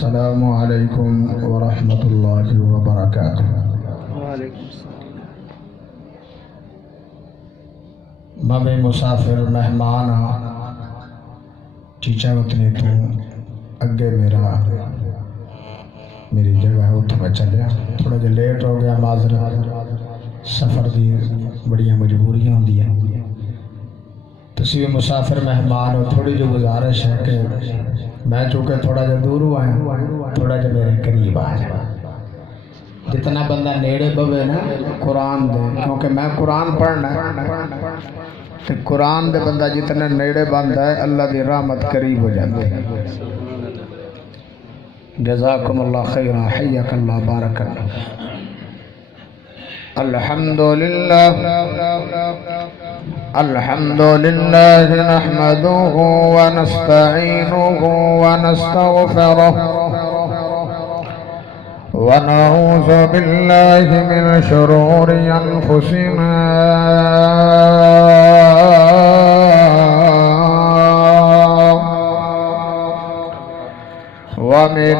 السلام علیکم ورحمۃ اللہ وبرکاتہ۔ وعلیکم السلام۔ میں بھی مسافر مہمان ہاں، چیچا وطنی تو اگے میری جگہ ہے، اتنے میں چلیا تھوڑا جا لیٹ ہو گیا، معذرت، سفر دی بڑی مجبوریاں ہوندی ہیں۔ تسی بھی مسافر مہمان ہو، تھوڑی جو گزارش ہے کہ میں چونکہ تھوڑا جا دور ہوا ہے، تھوڑا جا میرے قریب آ جائے۔ جتنا بندہ نیڑے بوے نا قرآن دے، کیونکہ میں قرآن پڑھنا ہے تو قرآن دے بندہ جتنا نیڑے بندہ ہے اللہ دی رحمت قریب ہو جاتی ہے۔ جزاکم اللہ خیرا، حیاک اللہ، بارک اللہ۔ الحمدللہ نحمده ونستعینه ونستغفره ونعوذ بالله من شرور أنفسنا ومن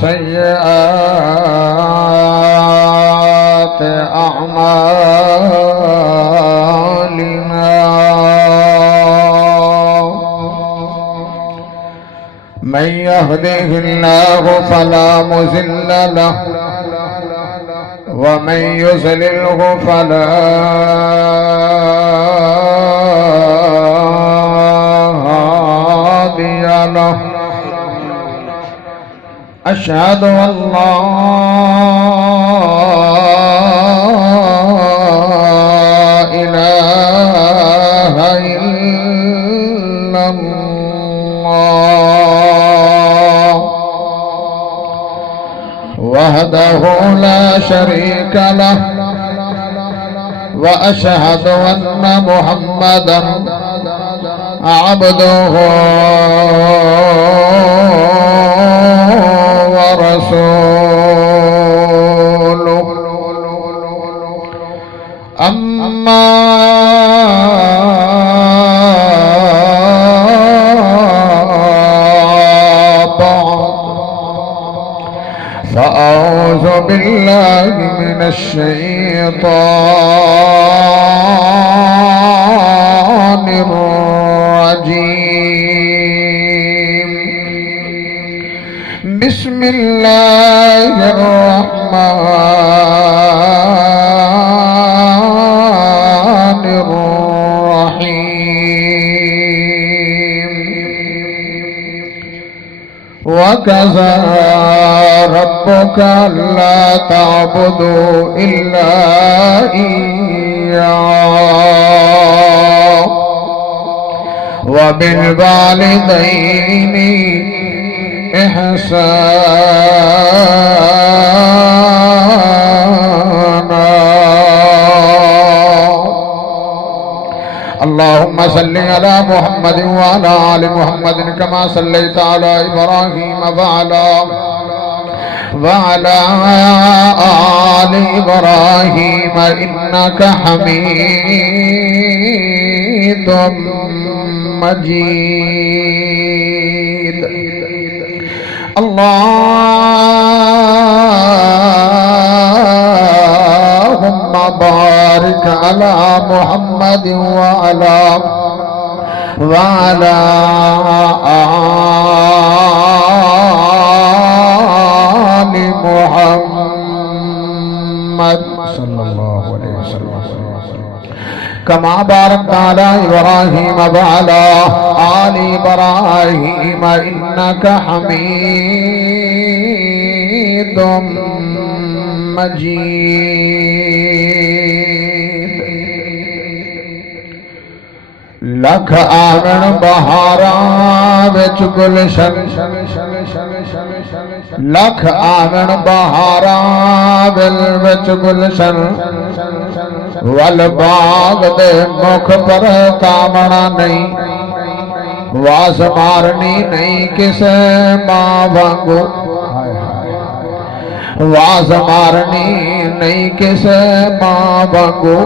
سيئات أعمالنا، من يهده الله فلا مضل له ومن يضلله فلا هادي له، أشهد أن لا إله إلا الله وحده لا شريك له، وأشهد أن محمدا عبده ورسوله، أما بعد فأعوذ بالله من الشيطان الرجيم، بسم الله الرحمن الرحيم، وكذا ربك ألا تعبدوا إلا إياه وبالوالدين إحسانا، اللهم صل على محمد وعلى آل محمد كما صليت على إبراهيم وعلى آل إبراهيم إنك حميد مجيد، اللهم بارك على محمد وعلى آل محمد صلى الله عليه وسلم كما باركت على إبراهيم وعلى آل إبراهيم إنك حميد مجيد، لکھ آون بہاراں وچ گلشن، لکھ آون بہاراں وچ گلشن، ول باغ دے مکھ پر کامنا نہیں، واز مارنی نہیں کسے ماں وانگو، واز مارنی نہیں کسے ماں وانگو،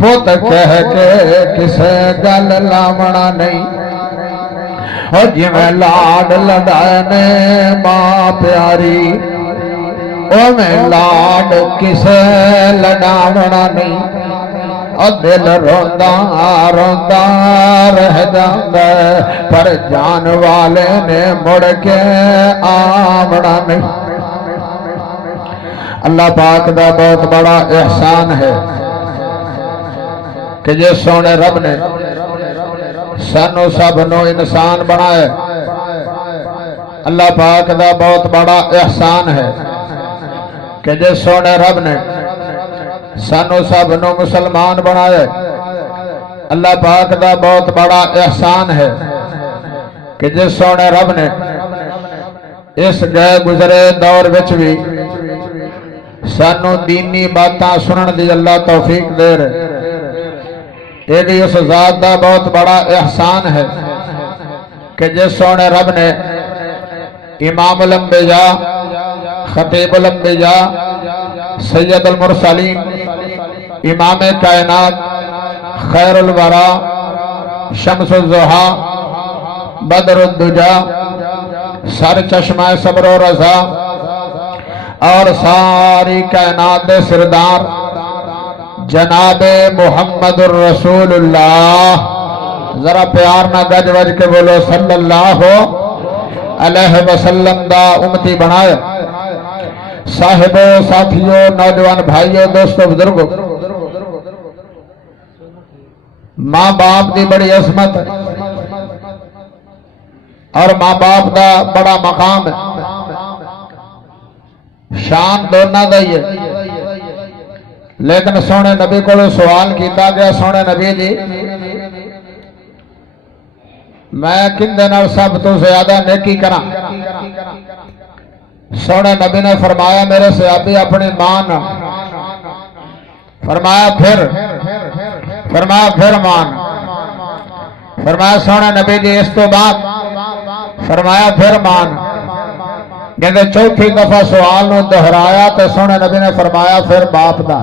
پت کہہ کے کسے گل لاونا نہیں، ہو جویں لاڈ لڈائے نے ماں پیاری او میں لاڈ کسے لڈاونا نہیں اور دل روندا روندا رہ جاندا پر جان والے نے مڑ کے آونا نہیں۔ اللہ پاک دا بہت بڑا احسان ہے کہ جس سونے رب نے سانو سب نو انسان بنائے۔ اللہ پاک دا بہت بڑا احسان ہے کہ جس سونے رب نے سانو سب نو مسلمان بنائے۔ اللہ پاک دا بہت بڑا احسان ہے کہ جس سونے رب نے اس گئے گزرے دور وچ بھی سانو دینی باتاں سنن دی اللہ توفیق دے رہے۔ یہ بھی اس ذات دا بہت بڑا احسان ہے کہ جس سونے رب نے امام الانبیاء خطیب الانبیاء سید المرسلین امام کائنات خیر الورا شمس الضحا بدر الدجا سر چشمہ صبر و رضا اور ساری کائنات دے سردار جناب محمد الرسول اللہ، ذرا پیار نہ گج وج کے بولو صلی اللہ علیہ وسلم دا امتی بنائے۔ صاحبوں ساتھیوں نوجوان بھائیوں دوستوں بزرگوں، ماں باپ دی بڑی عظمت اور ماں باپ دا بڑا مقام ہے، شان دونوں دا ہی ہے۔ لیکن سونے نبی کو سوال کیتا گیا، سونے نبی جی میں کن دن سب تو زیادہ نیکی کراں؟ سونے نبی نے فرمایا میرے صحابی اپنی ماں نہ، فرمایا پھر مان، فرمایا سونے نبی جی اس تو بعد، فرمایا پھر مان۔ کہتے چوتھی دفعہ سوال نو دہرایا تو سونے نبی نے فرمایا پھر باپ دا،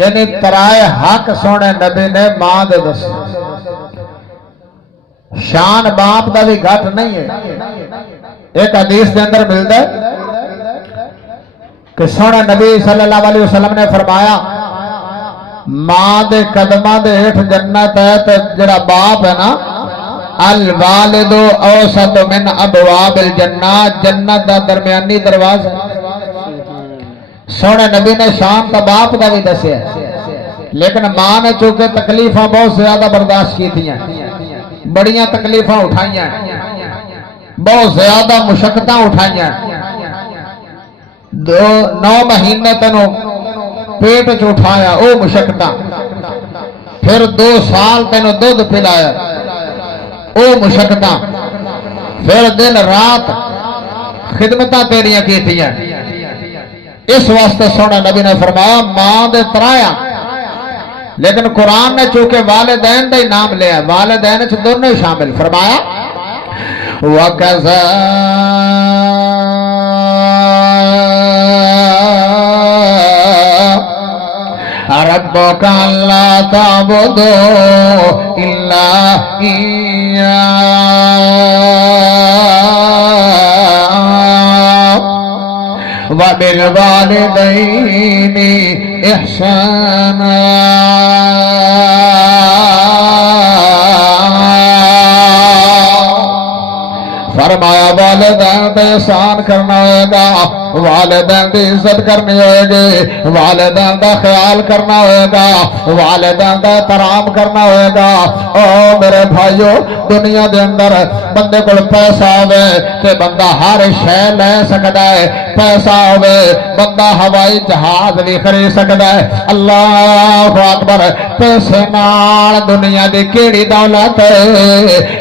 یعنی ترائے حق سونے نبی نے ماں دے دس۔ شان باپ دا بھی گھٹ نہیں ہے۔ ایک حدیث دے اندر ملتا ہے کہ سونے نبی صلی اللہ علیہ وسلم نے فرمایا ماں دے قدمہ دے ہیٹھ جنت ہے، تو جڑا باپ ہے نا الوالد اوسط من ابواب الجنہ، جنت دا درمیانی دروازہ۔ سونے نبی نے شان تا باپ دا بھی دسیا، لیکن ماں نے چونکہ تکلیفاں بہت زیادہ برداشت کی تھیں، بڑیاں تکلیفاں اٹھائیاں، بہت زیادہ مشقتاں اٹھائیاں۔ 9 مہینے تینوں پیٹ چ اٹھایا او مشقتاں، پھر 2 سال تینوں دودھ پلایا او مشقتاں، پھر دن رات خدمتاں تیریاں کیتیاں۔ اس واسطے سونے نبی نے فرمایا ماں دے ترایا، لیکن قرآن نے چونکہ والدین دا ہی نام لیا، والدین چ دونوں شامل، فرمایا وَكَذَا رَبُّكَ أَلَّا تَعْبُدُوا إِلَّا إِيَّاهُ وَبِالْوَالِدَيْنِ إِحْسَانًا۔ فرمایا والدین پہ احسان کرنا ہوئے گا، والدین کی عزت کرنی ہوئے گی، والدین کا خیال کرنا ہوئے گا، والدین کا احترام کرنا ہوئے گا۔ او میرے بھائیو، دنیا دے اندر بندے کو پیسہ ہوئے کہ بندہ ہر شے لے سکتا ہے، پیسہ ہوئے بندہ ہوائی جہاز بھی خرید سکتا ہے۔ اللہ اکبر، پیسے نال دنیا دی کیڑی دولت ہے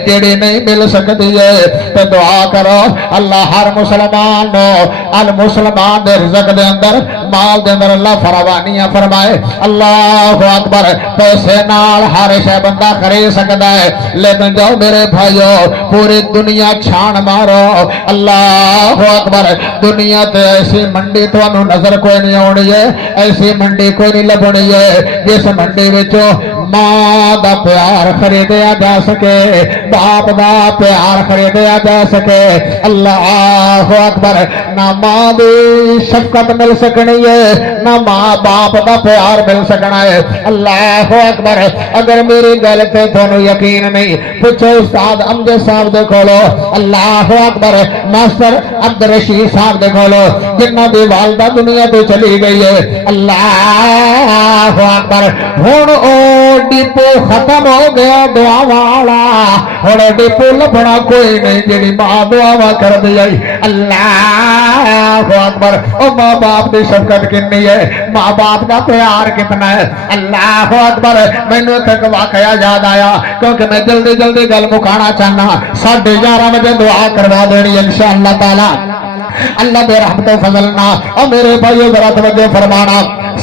جیڑی نہیں مل سکتی ہے؟ تے دعا کرو اللہ ہر مسلمان نو المسلمان دے رزق دے اندر مال دے اندر اللہ فراوانیاں فرمائے۔ اللہ اکبر، پیسے نال ہر شے بندہ خرید سکتا ہے، لیکن جاؤ میرے بھائیو پوری دنیا چھان مارو، اللہ اکبر، دنیا تے ایسی منڈی تو نظر کوئی نہیں آنی ہے، ایسی منڈی کوئی نہیں لبنی ہے جس منڈی وچوں ماں دا پیار خریدیا جا سکے باپ دا پیار خریدیا جا سکے اللہ اکبر نہ ماں دی شفقت مل سکنی ہے نہ ماں باپ دا پیار مل سکنا ہے اللہ اکبر اگر میری گل تے تھانوں یقین نہیں پوچھو استاد امجد صاحب دے کولو اللہ اکبر ماسٹر عبد الرشید صاحب دے کولو جنہاں دی والدہ دنیا تو چلی گئی ہے اللہ اکبر ہن او ڈپو ختم ہو گیا دعا والا ہن ڈپو لبنا کوئی نہیں جڑی ماں دعا کر دی اللہ اکبر او ماں باپ دی شفقت کتنی ہے ماں باپ دا پیار کتنا ہے اللہ اکبر مینوں ایک واقعہ یاد آیا کیونکہ میں جلدی جلدی گل مکانا چاہنا 11:30 بجے دعا کروا دینی انشاءاللہ تعالی اللہ دے رحمت و فضل نہ اور میرے بھائیو ذرا توجہ فرمانا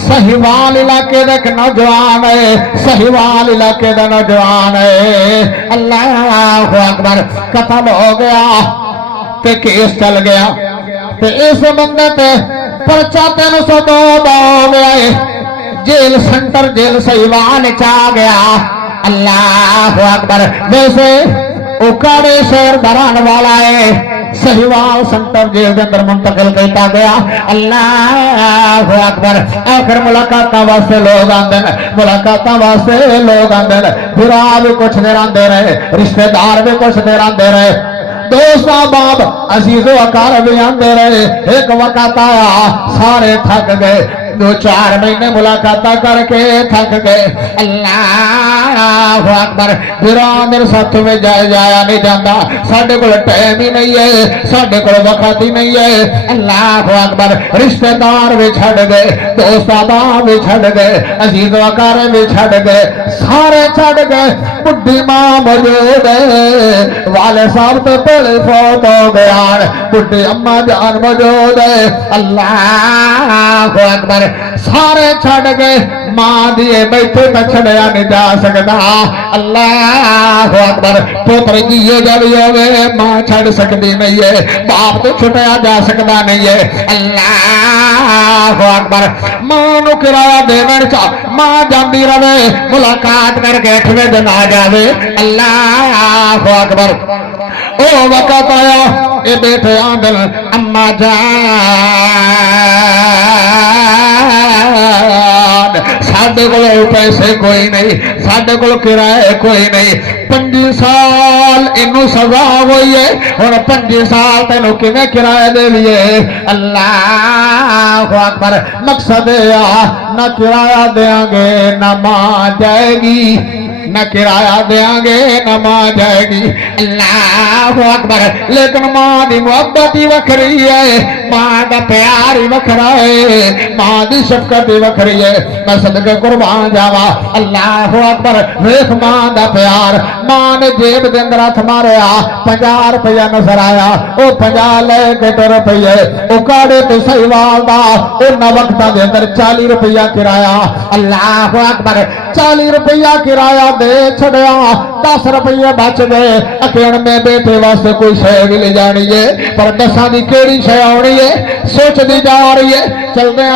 سہیوال علاقے دا ایک نوجوان ہے سہیوال علاقے دا نوجوان ہے اللہ اکبر قتل ہو گیا تے کیس چل گیا تے اس بندے تے پرچہ 302 ہو گیا ہے جیل سنٹر جیل سہیوال چا گیا اللہ اکبر ویسے اکاڑے شہر دران والا ہے سہیوال سنٹر جیل کے اندر منتقل کیتا گیا اللہ اکبر آخر ملاقات واسطے لوگ آندے ملاقات واسطے لوگ آندے برا بھی کچھ دیر آندے رہے رشتہ دار بھی کچھ دیر آندے رہے دوست احباب عزیز و اقارب بھی آندے رہے ایک وقت آیا سارے تھک گئے 2-4 مہینے ملاقات کر کے تھک گئے اللہ اکبر میرے ساتھ میں جایا نہیں جاتا ساڈے کول ٹائم ہی نہیں ہے ساڈے کول وقت ہی نہیں ہے اللہ اکبر رشتہ دار بھی چھڑ گئے دوست احباب بھی چھڑ گئے عزیز و اقارب بھی چھڑ گئے سارے چھڑ گئے بڈھی ماں موجود ہے والد صاحب تو پہلے فوت ہو گیا بڈھی اماں جان موجود ہے اللہ اکبر سارے چھڑ گئے ماں دیے بیٹھے تو چھڑیا نہیں جا سکتا اللہ اکبر پوتر جیے جب ہوئے ماں چھڑ سکتی نہیں ہے باپ تو چھٹیا جا سکتا نہیں ہے اللہ اکبر ماں نو کرایہ دیویں چا ماں جاندی رہے ملاقات کر کے 8 دن آ جاوے اللہ اکبر او وقت آیا اے بیٹھے آندل اما جان ساڈے کول پیسے کوئی نہیں ساڈے کول کرایہ کوئی نہیں 5 سال اینو سزا ہوئی ہے ہن 5 سال تینوں کیویں کرایہ دے لیے اللہ اکبر مقصد ہے نہ کرایہ دیاں گے نہ ماں جائے گی نہ کرایہ دیاں گے نہ ماں جائے گی اللہ اکبر لیکن ماں دی محبت ہی وکھری ہے ماں دا پیار ہی وکھرا ہے ماں دی شفقت ہی وکھری ہے میں صدقے قربان جاواں اللہ اکبر ویکھ ماں دا پیار ماں نے جیب دے اندر ہاتھ ماریا 50 روپیہ نظر آیا او 50 لے کے ٹر پئے او کاڑے تو سہیوال دا انہاں وقتاں دے اندر 40 روپیہ کرایہ اللہ اکبر 40 روپیہ کرایہ دے چھڑیا 10 روپیہ بچ گئے اکیڑ میں بیٹے واسطے کوئی شے بھی لے جانی ہے پر 10 دی کیڑی شے آنی ہے سوچ دی جا رہی ہے چل دیا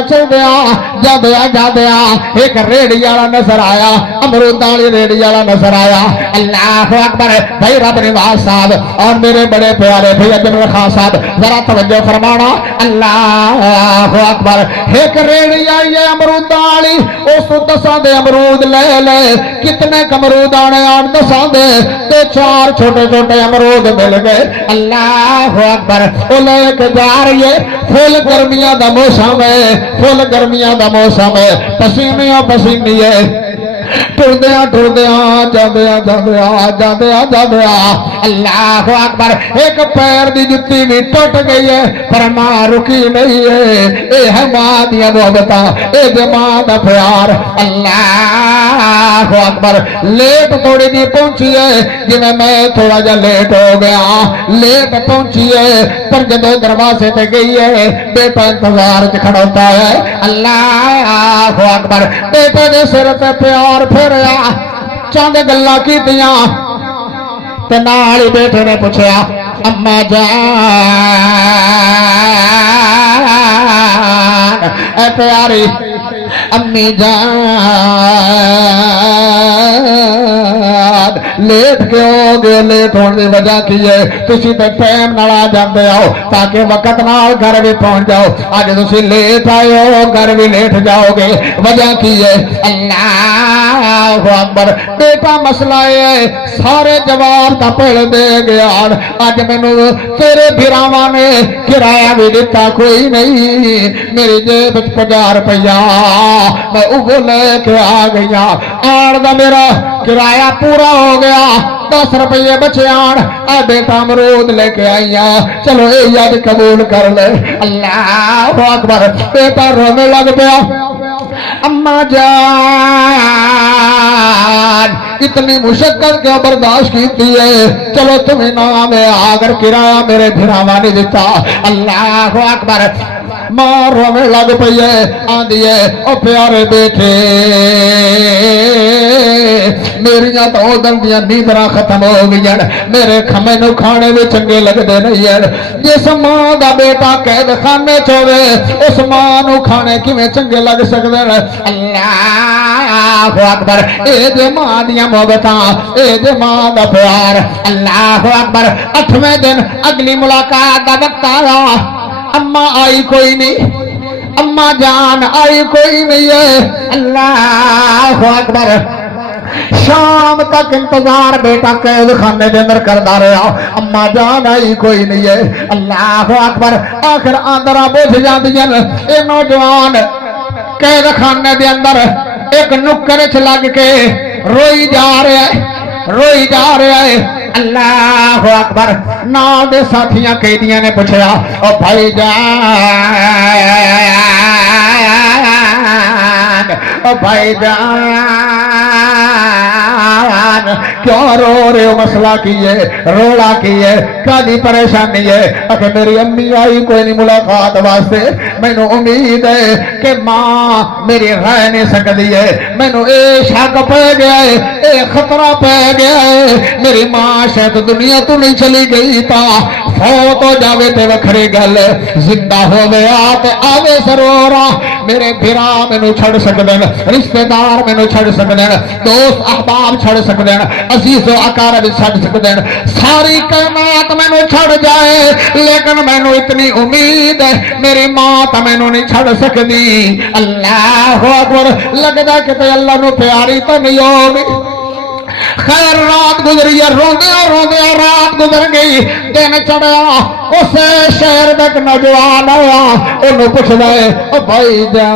جادیا ایک ریڑی والا نظر آیا امرود والی ریڑی والا نظر آیا اللہ اکبر بھائی رب نواز صاحب اور میرے بڑے پیارے بھائی جنرل خان صاحب ذرا توجہ فرمانا اللہ اکبر ایک ریڑی آئی ہے امرود والی اس 10 دے امرود لے لے کتنے امرود آنے 10 دے تے 4 چھوٹے چھوٹے امرود مل گئے اللہ اکبر وہ لے کے جا رہی ہے فل گرمیاں دا موسم ہے فل گرمیاں دا موسم ہے پسینیاں پسینی ہے ٹردیا جادیا اللہ اکبر ایک پیر دی جتی بھی ٹوٹ گئی ہے پر ماں رکی نہیں ہے اے ہے ماں دیا محبتاں اے دے ماں دا پیار اللہ اکبر لیٹ تھوڑی جی پہنچی ہے جی میں تھوڑا جا لیٹ ہو گیا لیٹ پہنچی ہے پر جب دروازے تے گئی ہے بیٹا انتظار چ کھڑوتا ہے اللہ اکبر بیٹے دے سر تے پیار پھریا چند گلا کیتیاں تے نال بیٹے نے پوچھیا اما جان اے پیاری امی جان لیٹ کے ہو گئے لیٹ ہونے کی وجہ کی ہے تسی تے ٹائم نال آ جاندے ہو تاکہ وقت نال گھر بھی پہنچ جاؤ اج تسی لیٹ آئے ہو گھر بھی لیٹ جاؤ گے وجہ کی ہے اللہ اکبر بیٹا مسئلہ ہے سارے جواب تا پڑھ دے گیا اج مینوں تیرے بھراواں نے کرایہ بھی دتا کوئی نہیں میری جیب 50 روپیہ میں وہ لے کے آ گیا آن دا میرا کرایہ پورا ہو گیا 10 روپیے بچے آن اے بیٹا امرود لے کے آئی چلو اے یاد قبول کر لے اللہ اکبر بیٹا رونے لگ پیا اما جان اتنی مشقت کیا برداشت کی ہے چلو تمہیں نام ہے اگر کرایہ میرے بھراواں نے دیتا اللہ اکبر ماں رونے لگ پئی ہے آندی ہے او پیارے بیٹے میریاں تو دل دیاں نیندراں ختم ہو گئی میرے کھمے نو کھانے بھی چنگے لگدے نہیں ہیں جس ماں دا بیٹا قید خانے چ ہوے اس ماں نو کھانے کیویں چنگے لگ سکدے ہیں اللہ اکبر اے دے ماں دیاں محبتاں اے دے ماں دا پیار اللہ اکبر 8ویں دن اگلی ملاقات دا وقت آیا اما آئی کوئی نہیں اما جان آئی کوئی نہیں ہے اللہ اکبر شام تک انتظار بیٹا قید خانے دے اندر کردا رہا اما جان آئی کوئی نہیں ہے اللہ اکبر آخر آندرا بجھ جاندیاں اے نوجوان قید خانے دے اندر ایک نکر چ لگ کے روئی جا رہا ہے اللہ اکبر نال دے ساتھیاں قیدیاں نے پوچھا او بھائی جان کیوں رو رہے ہو مسئلہ کی ہے رولا کی ہے کالی پریشانی ہے اگر میری امی آئی کوئی نہیں ملاقات واسطے میں نے امید ہے کہ ماں میری رہ نہیں سکتی ہے میں نے اے شک پہ گیا ہے اے خطرہ پہ گیا ہے میری ماں شاید دنیا تو نہیں چلی گئی تا فوت ہو جاوے تے وکھری گل زندہ ہو گیا تے آوے سرورا میرے بھرا مینوں چھڑ سکدے رشتہ دار مینوں چھڑ سکدے دوست احباب چھڑ سکدے عزیز و اقارب چھڑ سکدے ساری کائنات مینوں چھڑ جائے لیکن مینوں اتنی امید ہے میری ماں تا مینوں نہیں چھڑ سکدی اللہ اکبر لگدا کہ اللہ نو پیاری تو نہیں ہوگی خیر رات گزری روندے رات گزر گئی دن چڑھیا اس شہر دا ایک نوجوان آیا انہوں پوچھ لے او بھائی جان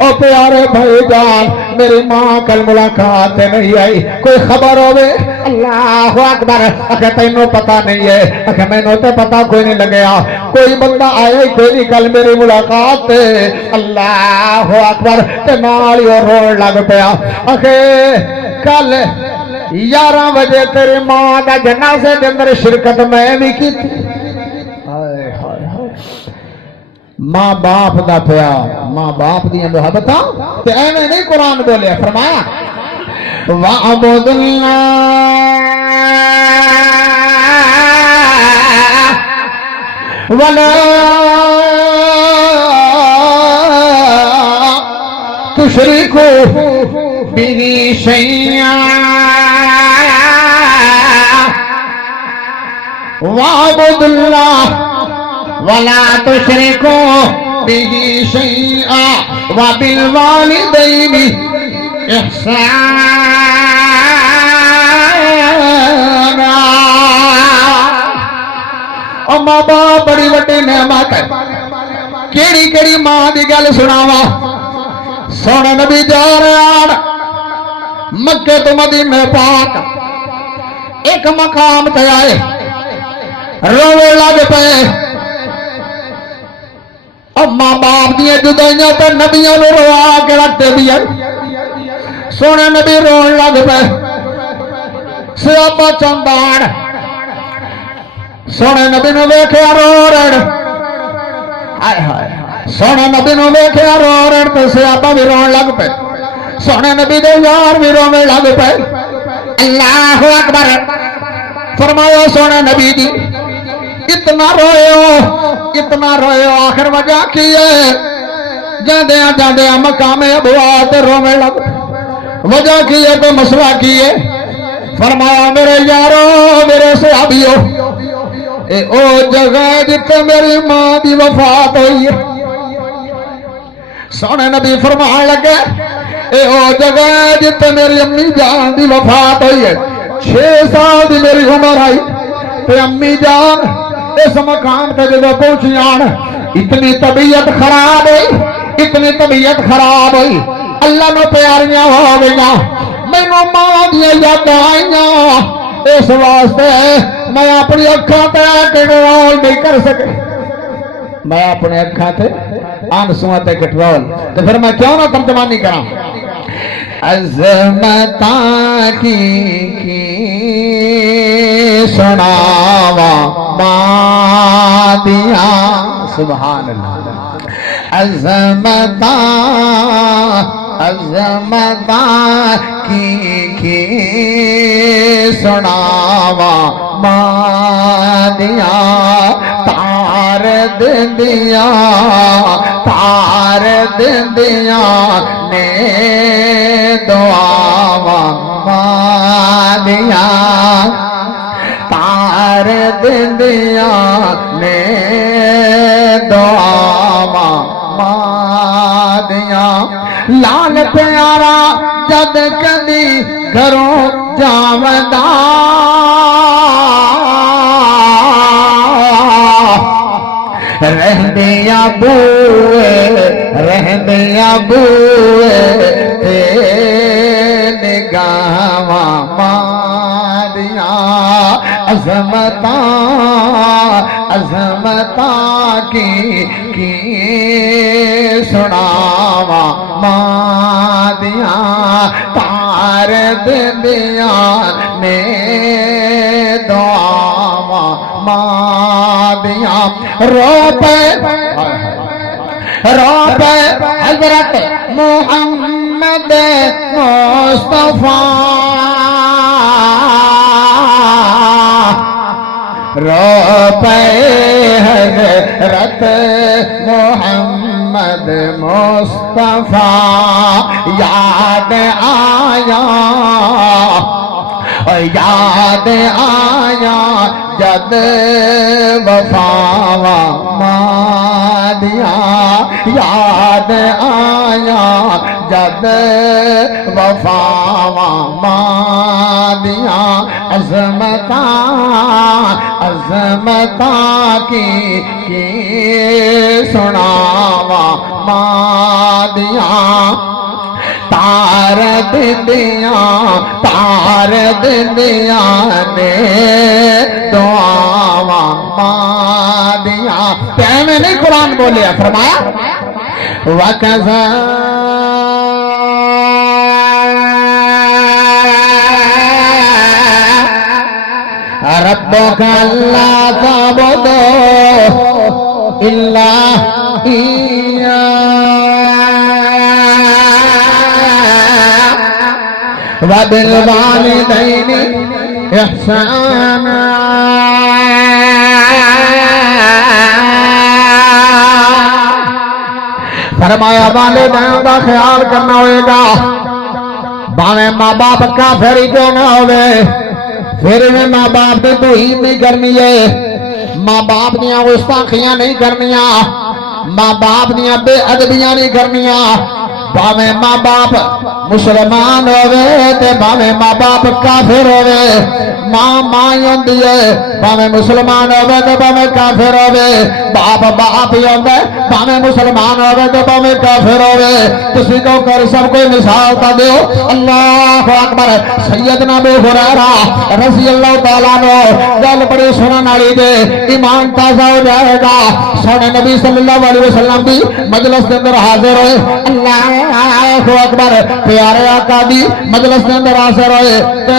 او پیارے بھائی جان میری ماں کل ملاقات نہیں آئی کوئی خبر ہوئے اللہ اکبر اگر تینوں پتا نہیں ہے اگر میں نے تو پتا کوئی نہیں لگیا کوئی بندہ آیا ہی کوئی نہیں کل میری ملاقات اللہ اکبر تے نال ہی روڑ لگ پیا اگر کل 11 بجے تیری ماں دا جنازے دے اندر شرکت میں بھی کی تھی ماں باپ دا پیا ماں باپ دیا محبتاں تے ایویں نہیں قرآن بولے فرمایا وَعَبُدُ اللَّهَ وَلَا تُشْرِكُوا بِهِ شَيْئًا وَعَبُدُ اللَّهَ وَلَا تُشْرِكُوا بِهِ شَيْئًا وَبِالْوَالِدَيْنِ إِحْسَانًا ماں باپ بڑی وڈی نعمت ہے کیڑی کیڑی ماں دی گل سناواں سونے نبی جا رہے مکے تو مدینے پاک ایک مقام تے آئے روے لگ پے ماں باپ دیا جدائیاں تے نبیوں نے روا کے رکھتے دیا سونے نبی رون لگ پے صحابہ چندان سونے نبی نے ویکھیا رو رہے سونے نبی نے ویکھیا رو رہے تو صحابہ بھی رون لگ پے سونے نبی دے یار بھی رونے لگ پے اللہ اکبر فرمایا سونے نبی دی اتنا روئے ہو آخر وجہ کی ہے جاندیا جاندیا مقام ابوا تے رونے لگ وجہ کی ہے تو مسئلہ کی ہے فرمایا میرے یارو میرے صحابیو اے او جگہ جتے میری ماں دی وفات ہوئی ہے سونے نبی فرمان لگے اے او جگہ جتے میری امی جان دی وفات ہوئی ہے 6 سال دی میری عمر آئی تے امی جان اس مقام تے جدو پہنچی آن اتنی طبیعت خراب ہوئی اتنی طبیعت خراب ہوئی اللہ نو پیاریاں ہو گئیاں مینوں ماں دیا یاداں آئیاں اس واسطے میں اپنی اکھاں تے کنٹرول نہیں کر سکے میں اپنے اکھاں تے آنسواں تے کنٹرول تے پھر میں کیوں نہ ترجمانی کراں عظمتاں کی سناواں ماں دیاں سبحان اللہ عظمتاں کی سناواں ماں دیاں تار دندیاں نے دعاواں ماں دیاں تار دندیاں نے دعاواں ماں دیاں لال پیارا جد کدی گھروں جاوندا رہندیاں بوئے تے نگاہاں ماں دیاں عظمتاں کی سناواں ماں دیاں تار دندیاں نے دعاواں ماں دیاں رو پے حضرت محمد مصطفیٰ رو پے حضرت محمد مصطفیٰ یاد آیا جد وفاواں ماں دیاں یاد آیا جد وفاواں ماں دیاں عظمتاں کی سناواں ماں دیاں تار دندیاں نے دعاواں ماں دیاں تے میں نہیں قرآن بولیا فرمایا وَكَذَا رَبُّكَ أَلَّا تَعْبُدُوا إِلَّا إِيَّاهُ وَبِالْوَالِدَيْنِ إِحْسَانًا فرمایا والدین کا خیال کرنا ہوئے گا باویں ماں باپ کافر ہی کیوں نہ ہوئے پھر میں ماں باپ کی توہین نہیں کرنی ہے ماں باپ دیاں گستاخیاں نہیں کرنیاں ماں باپ دیاں بے ادبیاں نہیں کرنیاں باویں ماں باپ مسلمان ہوئے تے باویں ماں باپ کافر ہوئے ماں ہی ہوندی ہے باویں مسلمان ہوئے تے باویں کافر ہوئے باپ ہی ہوندا ہے باویں مسلمان ہوئے تے باویں کافر ہوئے تسی کو کر سب کوئی مثال تا دیو اللہ اکبر سیدنا ابو ہریرہ رضی اللہ تعالیٰ عنہ گل بڑی سنن والی دے ایمان تازہ ہو جائے گا سونے نبی صلی اللہ علیہ وسلم دی مجلس کے اندر حاضر ہوئے اللہ اکبر پیارے آقا دی مجلس کے اندر حاضر ہوئے تے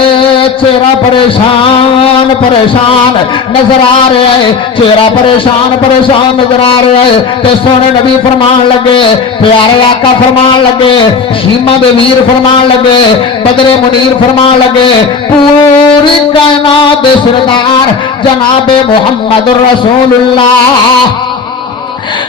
چہرہ پریشان نظر آ رہا ہے چہرہ پریشان نظر آ رہا ہے تے سونے نبی فرمان لگے پیارے آقا فرمان لگے شیمہ دے ویر فرمان لگے بدر منیر فرمان لگے پوری کائنات دے سردار جناب محمد رسول اللہ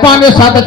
5-7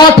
8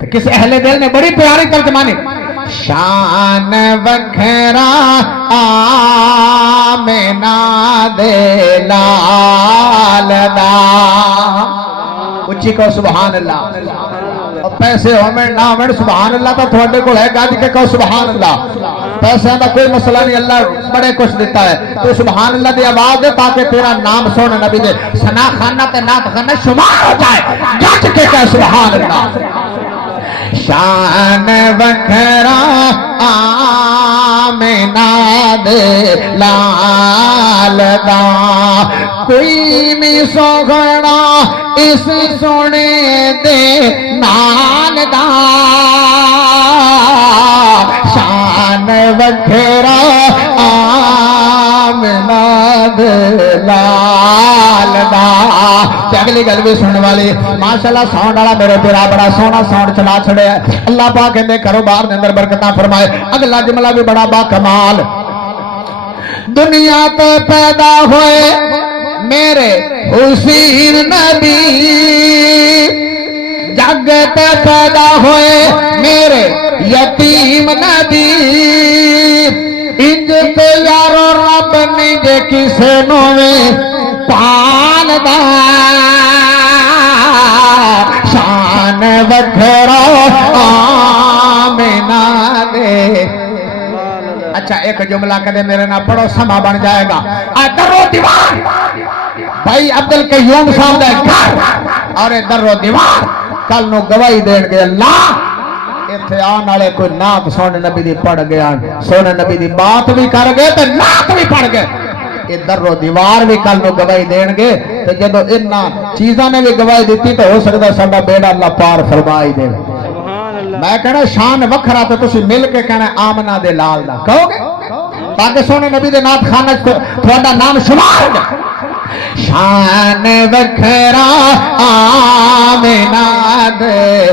تو کس اہل دل نے بڑی پیاری ترجمانی شان وکھرا آمنہ دے لال دا اچھی کہو سبحان اللہ اور پیسے ہومیں نہ ہومیں سبحان اللہ تو تھوڑے کو ہے گاج کے کہو سبحان اللہ پیسے کا کوئی مسئلہ نہیں اللہ بڑے کچھ دیتا ہے تو سبحان اللہ دی آواز دے تاکہ تیرا نام سونے نبی دے سنا خانہ تے نات خانہ شمار ہو جائے گاج کے کہو سبحان اللہ شان وکھرا آمنہ دے لال دا کوئی نہیں سوگھنا اس سونے دے نال دا شان وکھرا آمنہ دے لال دا اگلی گل بھی سننے والی ماشاءاللہ ساؤنڈ والا میرے پیرا بڑا سونا ساؤنڈ چلا چھڑے ہے اللہ پاک کہندے کاروبار دے اندر برکتاں فرمائے اگلا جملہ بھی بڑا با کمال دنیا تے پیدا ہوئے میرے حسین نبی جگ تے پیدا ہوئے میرے یتیم نبی انج تے یارو رب نہیں جے کسے نوے پال دا شان وکھرا آمنہ دے اچھا ایک جملہ کدے میرے نہ پڑھو سما بن جائے گا در و دیوار بھائی عبدالقیوم صاحب دے گھر اور در و دیوار کل نو گواہی دین گے اللہ ایتھے آن والے کوئی نعت سونے نبی دی پڑھ گیا سونے نبی دی بات بھی کر گئے تے نعت بھی پڑھ گئے یہ در و دیوار بھی کل نو گواہی دین گے تو جدو انہاں چیزاں نے بھی گواہی دیتی تو ہو سکتا ساڈا بیڑا اللہ پار فرمائی دے میں کہنا شان وکھرا تو تسی مل کے کہنا آمنہ دے لال دا کہو گے تاکہ سونے نبی دے نعت خانہ تھوڑا نام شمار ہو جائے شان وکھرا آمنہ دے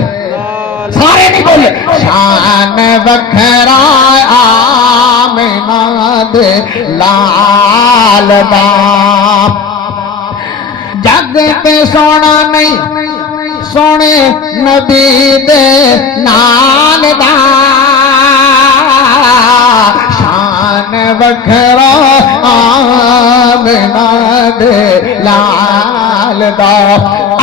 سارے نہیں بولے شان وکھرا آمنہ دے لال دا جگ تے سونا نہیں سونے نبی دے نال دا شان وکھرا آمنہ دے لال دا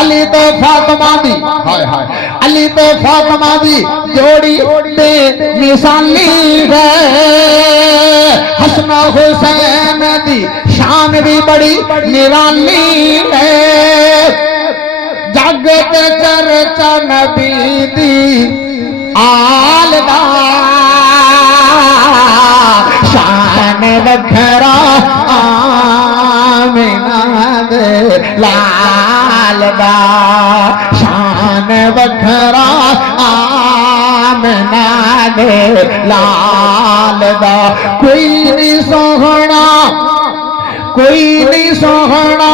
علی تو فاطمہ دی ہائے ہائے علی تو فاطمہ دی جوڑی بے مثالی ہے حسن حسین دی شان بھی بڑی نرالی ہے جگ تے چرچا نبی دی آل دا شان وکھرا آمنہ دے لال دا شان وکھرا آمنہ دے لال دا کوئی نہیں سوہنا کوئی نہیں سوہنا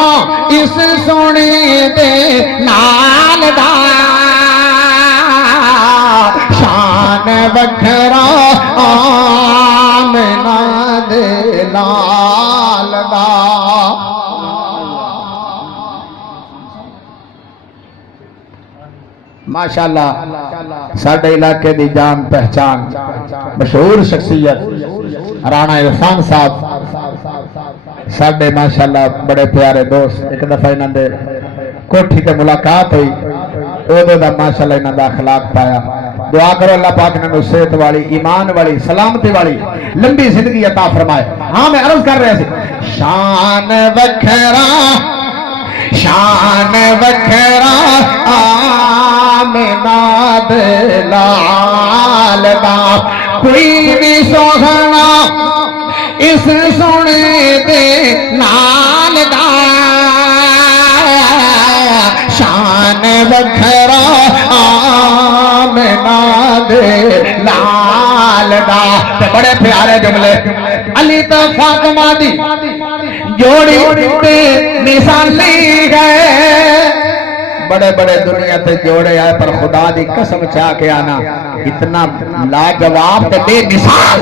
اس سونے دے نال دا شان وکھرا آمنہ دے لال دا ماشاءاللہ ساڈے علاقے دی جان پہچان مشہور شخصیت رانا عرفان صاحب ساڈے ماشاءاللہ بڑے پیارے دوست ایک دفعہ انہاں دے کوٹھی تے ملاقات ہوئی اودوں دا ماشاءاللہ انہاں دا اخلاق پایا دعا کرو اللہ پاک انہاں نوں صحت والی ایمان والی سلامتی والی لمبی زندگی عطا فرمائے ہاں میں عرض کر رہا سی شان وکھرا آمنہ دے لال دا کوئی نہیں سوہنا اس سونے دے نال دا شان وکھرا آمنہ دے لال دا بڑے پیارے جملے علی تو فاطمہ دی جوڑی تے مثالی گئے بڑے بڑے دنیا تے جوڑے آئے پر خدا دی قسم چاہ کے آنا اتنا لاجواب تے بے مثال